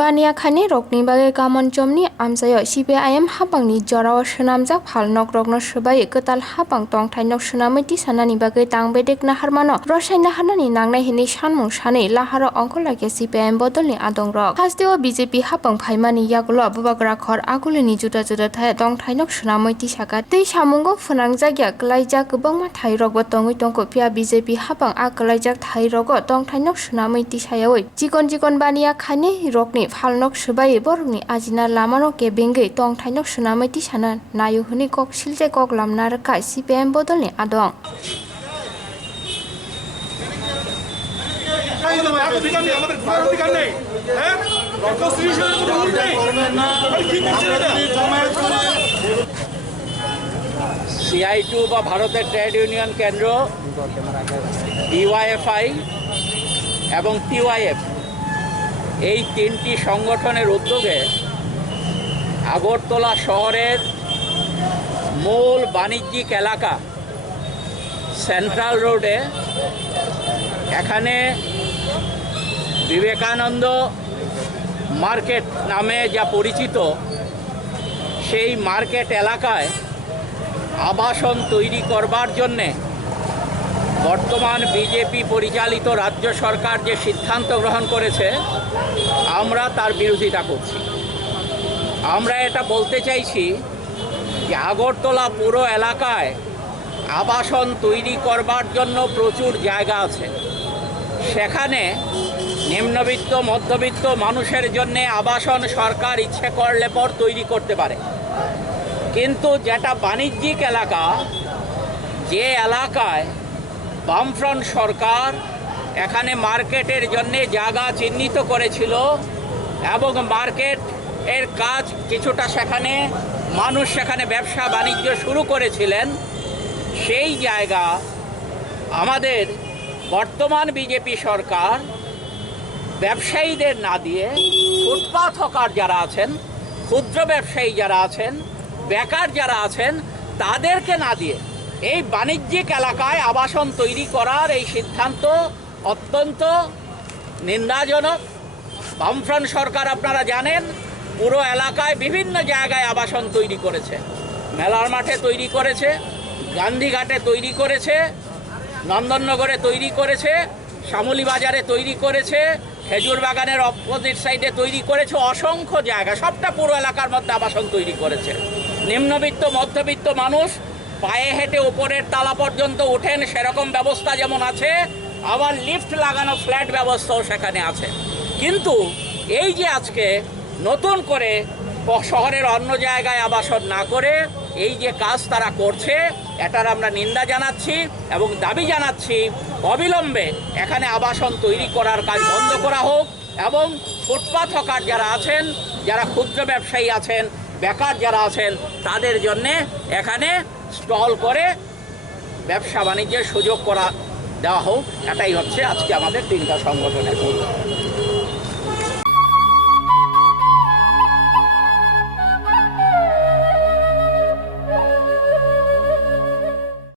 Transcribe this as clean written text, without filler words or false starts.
Bania khani rokni bage kamon chomni amsayo CPIM hapangni jorao swnamjak phalnok rokno sbai ketal hapang tongthainok swnamui tisanani bage tangbedek naharmano rosaina hanani nangnai hini sanmung sanei laharo ongkolake CPIM bodolni adongrok hasteo BJP hapang phaimani yagulo bubagra khor agulini juda juda thai tongthainok swnamui tisaka tei samungo phunangjak klaijak kwbangma thairok bo tongui tongko pia BJP hapang a klaijak thairogo tongthainok swnamui tisayawi chikon bania khani rokni phalnok sbai borokni ajina lamano ke bengei tongthainok swnamui tisana nayu huni kok silje kok lamnar ka CPIM bodolni adong CI2 বা ভারতের trade union কেন্দ্র DYFI এবং TYF এই তিনটি সংগঠনের উদ্যোগে আগরতলা শহরের মূল বাণিজ্যিক এলাকা সেন্ট্রাল রোডে এখানে বিবেকানন্দ মার্কেট নামে যা পরিচিত সেই মার্কেট এলাকায় আবাসন তৈরি করবার জন্যে বর্তমান বিজেপি পরিচালিত রাজ্য সরকার যে সিদ্ধান্ত গ্রহণ করেছে আমরা তার বিরোধিতা করছি। আমরা এটা বলতে চাইছি যে আগরতলা পুরো এলাকায় আবাসন তৈরি করবার জন্য প্রচুর জায়গা আছে, সেখানে নিম্নবিত্ত মধ্যবিত্ত মানুষের জন্য আবাসন সরকার ইচ্ছে করলে পর তৈরি করতে পারে, কিন্তু যেটা বাণিজ্যিক এলাকা, যে এলাকায় বামফ্রন্ট সরকার এখানে মার্কেটের জন্য জায়গা চিহ্নিত করেছিল এবং মার্কেট এর কাজ কিছুটা সেখানে মানুষ সেখানে ব্যবসা বাণিজ্য শুরু করেছিলেন, সেই জায়গা আমাদের বর্তমান বিজেপি সরকার ব্যবসায়ীদের না দিয়ে ফুটপাথ হকার যারা আছেন, ক্ষুদ্র ব্যবসায়ী যারা আছেন, বেকার যারা আছেন তাদেরকে না দিয়ে এই বাণিজ্যিক এলাকায় আবাসন তৈরি করার এই সিদ্ধান্ত অত্যন্ত নিন্দাজনক। বামফ্রন্ট সরকার আপনারা জানেন পুরো এলাকায় বিভিন্ন জায়গায় আবাসন তৈরি করেছে, মেলার মাঠে তৈরি করেছে, গান্ধীঘাটে তৈরি করেছে, নন্দননগরে তৈরি করেছে, শ্যামলী বাজারে তৈরি করেছে, খেজুর বাগানের অপোজিট সাইডে তৈরি করেছে, অসংখ্য জায়গা, সবটা পুরো এলাকার মধ্যে আবাসন তৈরি করেছে। নিম্নবিত্ত মধ্যবিত্ত মানুষ পায়ে হেঁটে উপরের তালা পর্যন্ত ওঠেন সেরকম ব্যবস্থা যেমন আছে, আবার লিফট লাগানো ফ্ল্যাট ব্যবস্থাও সেখানে আছে। কিন্তু এই যে আজকে নতুন করে শহরের অন্য জায়গায় আবাসন না করে এই যে কাজ তারা করছে, এটার আমরা নিন্দা জানাচ্ছি এবং দাবি জানাচ্ছি অবিলম্বে এখানে আবাসন তৈরি করার কাজ বন্ধ করা হোক এবং ফুটপাথ হকার যারা আছেন, যারা ক্ষুদ্র ব্যবসায়ী আছেন, বেকার যারা আছেন তাদের জন্যে এখানে স্টল করে ব্যবসা বাণিজ্যের সুযোগ দেওয়া হোক। এটাই হচ্ছে আজকে আমাদের তিনটা সংগঠনের